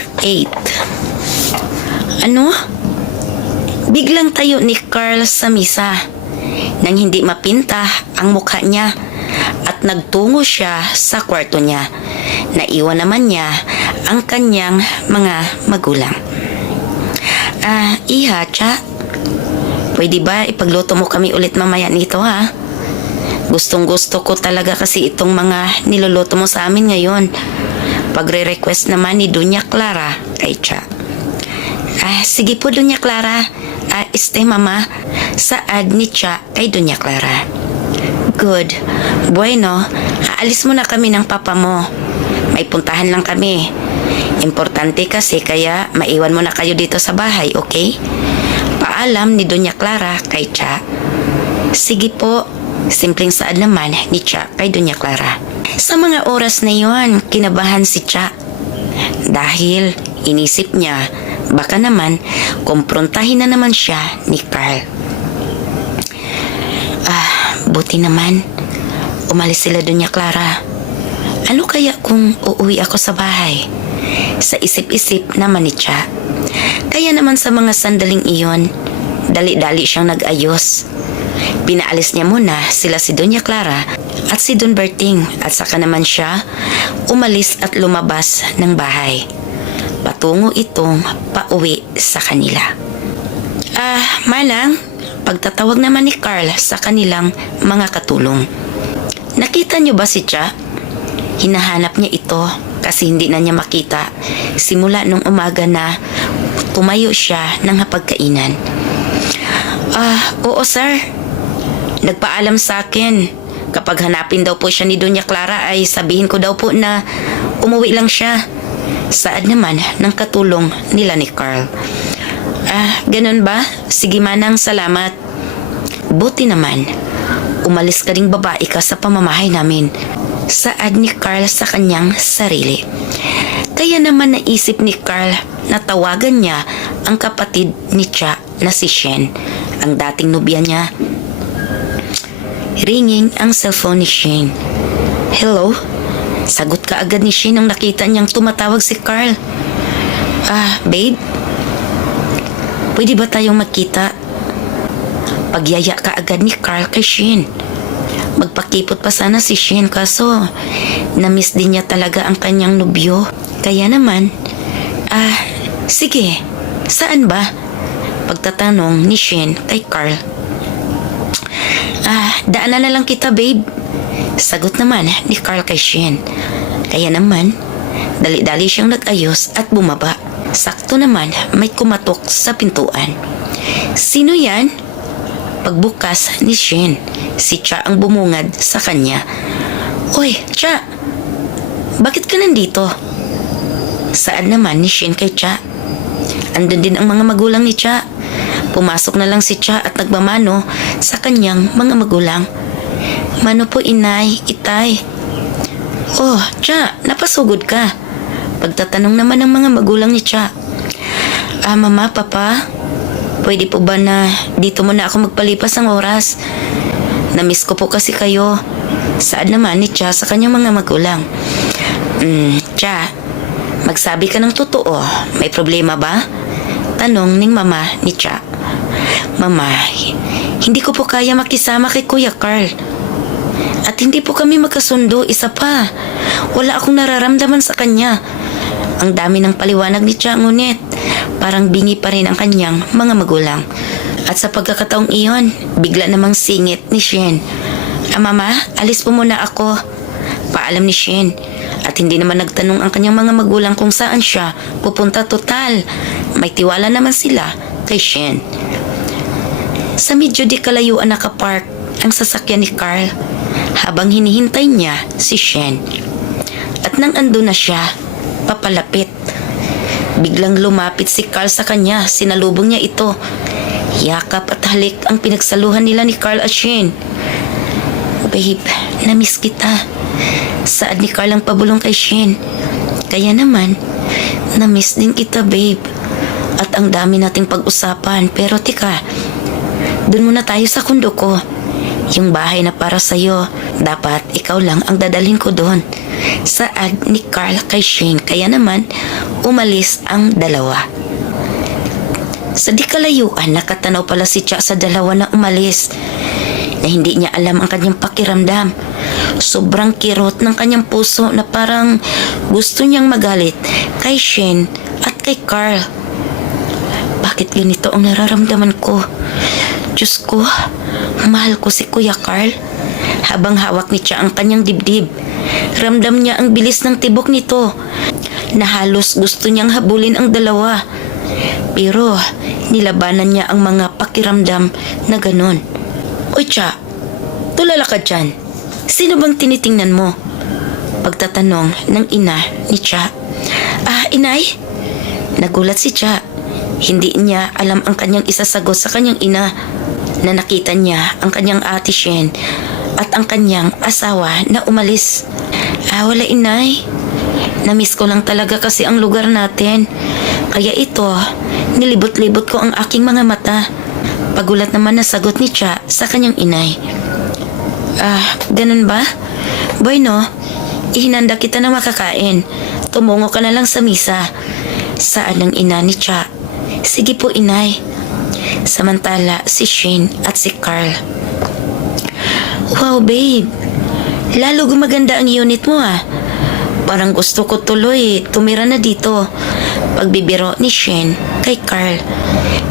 Chapter 8. Ano? Biglang tayo ni Carl sa misa nang hindi mapinta ang mukha niya at nagtungo siya sa kwarto niya. Naiwan naman niya ang kanyang mga magulang. Iha, Cha, pwede ba ipagluto mo kami ulit mamaya nito, ha? Gustong gusto ko talaga kasi itong mga niluluto mo sa amin ngayon. Pagre-request naman ni Doña Clara kay Cha. Sige po, Doña Clara. Mama, saad ni Cha kay Doña Clara. Good. Bueno, aalis muna kami ng papa mo. May puntahan lang kami. Importante kasi kaya maiwan mo na kayo dito sa bahay, okay? Paalam ni Doña Clara kay Cha. Sige po. Simpleng saad naman ni Cha kay Doña Clara. Sa mga oras na yon, kinabahan si Cha. Dahil inisip niya, baka naman kumprontahin na naman siya ni Carl. Buti naman, umalis sila Doña Clara. Ano kaya kung uuwi ako sa bahay? Sa isip-isip naman ni Cha. Kaya naman sa mga sandaling iyon, dali-dali siyang nag-ayos. Pinaalis niya muna sila si Doña Clara at si Don Berting at saka naman siya umalis at lumabas ng bahay. Patungo itong pauwi sa kanila. Manang, pagtatawag naman ni Carl sa kanilang mga katulong. Nakita niyo ba si Cha? Hinahanap niya ito kasi hindi na niya makita simula nung umaga na tumayo siya ng hapagkainan. Oo sir. Nagpaalam sa akin. Kapag hanapin daw po siya ni Doña Clara ay sabihin ko daw po na umuwi lang siya. Saad naman ng katulong nila ni Carl. Ganun ba? Sige manang, salamat. Buti naman, umalis ka ring babae ka sa pamamahay namin. Saad ni Carl sa kanyang sarili. Kaya naman naisip ni Carl na tawagan niya ang kapatid ni Cha na si Shen, ang dating nobya niya. Ringing ang cellphone ni Shane. Hello? Sagot ka agad ni Shane nang nakita niyang tumatawag si Carl. Babe? Pwede ba tayong magkita? Pagyaya ka agad ni Carl kay Shane. Magpakipot pa sana si Shane kaso na-miss din niya talaga ang kanyang nobyo. Kaya naman, sige, saan ba? Pagtatanong ni Shane kay Carl. Daanan na lang kita, babe. Sagot naman ni Carl kay Shane. Kaya naman, dali-dali siyang nag-ayos at bumaba. Sakto naman may kumatok sa pintuan. Sino yan? Pagbukas ni Shane, si Cha ang bumungad sa kanya. Oy, Cha! Bakit ka nandito? Saan naman ni Shane kay Cha? Andun din ang mga magulang ni Cha. Pumasok na lang si Cha at nagmamano sa kanyang mga magulang. Mano po inay, itay. Oh, Cha, napasugod ka. Pagtatanong naman ng mga magulang ni Cha. Mama, papa, pwede po ba na dito muna ako magpalipas ang oras? Namiss ko po kasi kayo. Saad naman ni Cha sa kanyang mga magulang. Cha, magsabi ka ng totoo. May problema ba? Tanong ning mama ni Cha. Mama, hindi ko po kaya makisama kay Kuya Carl. At hindi po kami magkasundo, isa pa. Wala akong nararamdaman sa kanya. Ang dami ng paliwanag ni Cha, ngunit parang bingi pa rin ang kanyang mga magulang. At sa pagkakataong iyon, bigla namang singit ni Shane. Mama, alis po muna ako. Paalam ni Shane. At hindi naman nagtanong ang kanyang mga magulang kung saan siya pupunta. Total, may tiwala naman sila kay Shane. Sa medyo di kalayuan nakapark ang sasakyan ni Carl habang hinihintay niya si Shane. At nang ando na siya, papalapit. Biglang lumapit si Carl sa kanya, sinalubong niya ito. Yakap at halik ang pinagsaluhan nila ni Carl at Shane. Babe, namiss kita. Saad ni Carl ang pabulong kay Shane. Kaya naman, namiss din kita, babe. At ang dami nating pag-usapan. Pero tika, doon muna tayo sa kundo ko. Yung bahay na para sa'yo, dapat ikaw lang ang dadalhin ko doon. saad ni Carl kay Shane, kaya naman umalis ang dalawa. Sa di kalayuan, nakatanaw pala si Cha sa dalawa na umalis, na hindi niya alam ang kanyang pakiramdam. Sobrang kirot ng kanyang puso na parang gusto niyang magalit kay Shane at kay Carl. Bakit ganito ang nararamdaman ko? Diyos ko, mahal ko si Kuya Carl. Habang hawak ni Cha ang kanyang dibdib, ramdam niya ang bilis ng tibok nito, na halos gusto niyang habulin ang dalawa. Pero nilabanan niya ang mga pakiramdam na ganon. Oy Cha, tulala ka dyan. Sino bang tinitingnan mo? Pagtatanong ng ina ni Cha. Inay? Nagulat si Cha. Hindi niya alam ang kanyang isasagot sa kanyang ina, na nakita niya ang kanyang ate Shane at ang kanyang asawa na umalis. Wala inay. Namiss ko lang talaga kasi ang lugar natin. Kaya ito, nilibot-libot ko ang aking mga mata. Pagulat naman na sagot ni Cha sa kanyang inay. Ganun ba? Bueno, ihinanda kita na makakain. Tumungo ka na lang sa misa. Saan ang ina ni Cha? Sige po inay. Samantala si Shane at si Carl. Wow babe, lalo gumaganda ang unit mo Parang gusto ko tuloy tumira na dito. Pagbibiro ni Shane kay Carl.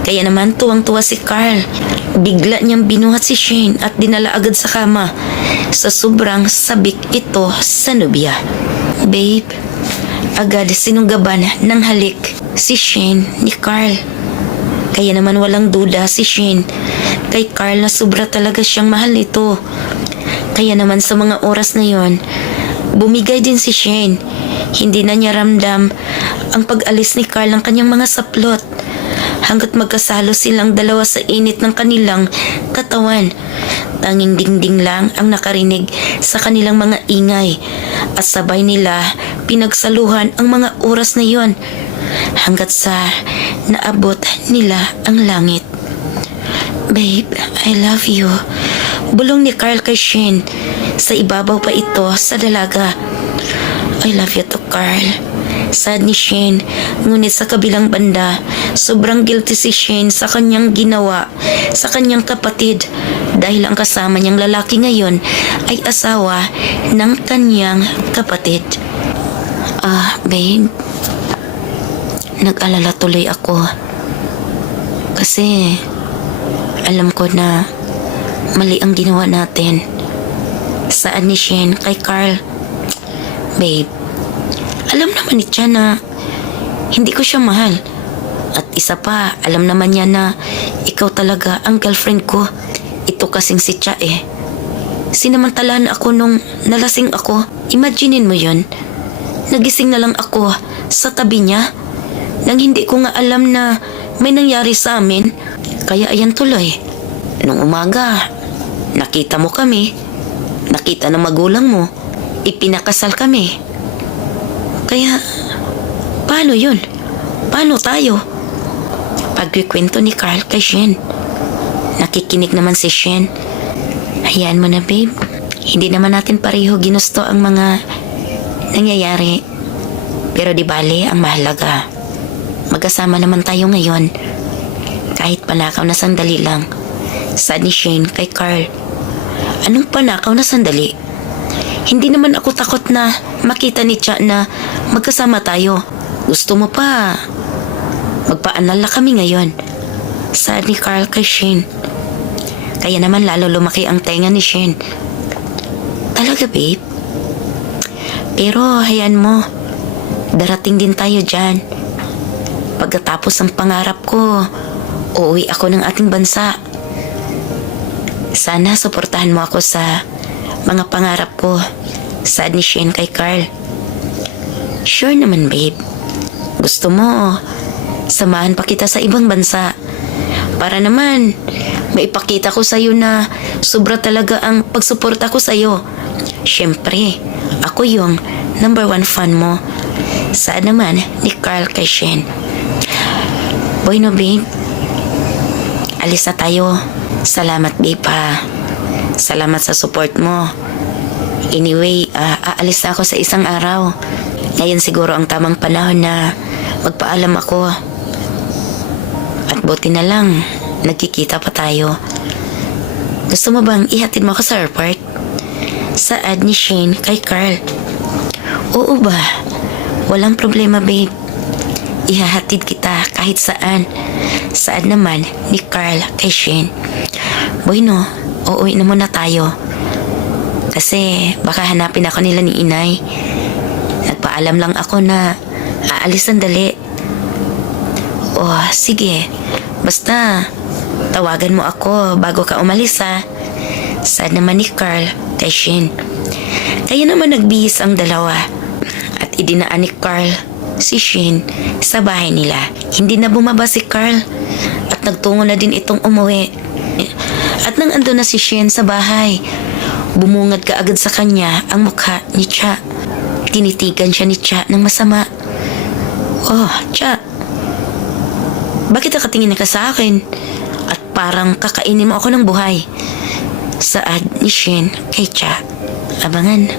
Kaya naman tuwang-tuwa si Carl. Bigla niyang binuhat si Shane at dinala agad sa kama. Sa sobrang sabik ito sa nobya. Babe, agad sinunggaban ng halik si Shane ni Carl. Kaya naman walang duda si Shane kay Carl na sobra talaga siyang mahal nito. Kaya naman sa mga oras na yon, bumigay din si Shane. Hindi na niya ramdam ang pag-alis ni Carl ng kanyang mga saplot, hanggat magkasalo silang dalawa sa init ng kanilang katawan. Tanging dingding lang ang nakarinig sa kanilang mga ingay, at sabay nila pinagsaluhan ang mga oras na yon, hanggat sa naabot nila ang langit. Babe, I love you. Bulong ni Carl kay Shane. Sa ibabaw pa ito sa dalaga. I love you to Carl. Sad ni Shane, ngunit sa kabilang banda, sobrang guilty si Shane sa kanyang ginawa sa kanyang kapatid, dahil ang kasama niyang lalaki ngayon ay asawa ng kanyang kapatid. Babe, nag-alala tuloy ako. Kasi alam ko na mali ang ginawa natin. Saan ni Shane kay Carl? Babe, alam naman ni Cha na hindi ko siya mahal. At isa pa, alam naman niya na ikaw talaga ang girlfriend ko. Ito kasing si Cha Sinamantalahan ako nung nalasing ako. Imaginin mo yun. Nagising na lang ako sa tabi niya nang hindi ko nga alam na may nangyari sa amin. Kaya ayan tuloy. Nung umaga, nakita mo kami. Nakita ng magulang mo. Ipinakasal kami. Kaya, paano yun? Paano tayo? Pagkikwento ni Carl kay Shane. Nakikinig naman si Shane. Hayaan mo na babe. Hindi naman natin pareho ginusto ang mga nangyayari. Pero di bale ang mahalaga. Magkasama naman tayo ngayon. Kahit panakaw na sandali lang. Sad ni Shane kay Carl. Anong panakaw na sandali? Hindi naman ako takot na makita ni Cha na magkasama tayo. Gusto mo pa magpaanal na kami ngayon. Sad ni Carl kay Shane. Kaya naman lalo lumaki ang tenga ni Shane. Talaga babe? Pero hayaan mo, darating din tayo dyan. Pagkatapos ang pangarap ko, uuwi ako ng ating bansa. Sana suportahan mo ako sa mga pangarap ko. Sad ni Shane kay Carl. Sure naman babe. Gusto mo, samahan pa kita sa ibang bansa. Para naman, maipakita ko sa'yo na sobra talaga ang pagsuporta ko sa'yo. Siyempre, ako yung number 1 fan mo. Sad naman ni Carl kay Shane. Bueno babe, alis na tayo. Salamat babe ha. Salamat sa support mo. Anyway, aalis na ako sa isang araw. Ngayon siguro ang tamang panahon na magpaalam ako. At buti na lang, nagkikita pa tayo. Gusto mo bang ihatid mo ako sa airport? Saad ni Shane kay Carl. Oo ba? Walang problema, babe. Ihahatid kita kahit saan. Saad naman ni Carl kay Shane. Bueno, uuwi na muna tayo. Kasi baka hanapin ako nila ni inay. Nagpaalam lang ako na aalis sandali. Oh, sige. Basta tawagan mo ako bago ka umalis ha. Saad naman ni Carl kay Shane. Kaya naman nagbihis ang dalawa at idinaan ni Carl si Shane sa bahay nila. Hindi na bumaba si Carl at nagtungo na din itong umuwi. At nang ando na si Shane sa bahay, bumungad ka agad sa kanya ang mukha ni Cha. Tinitigan siya ni Cha ng masama. Oh, Cha, bakit nakatingin ka sa akin? At parang kakainin mo ako ng buhay. Saad ni Shane kay Cha. Abangan.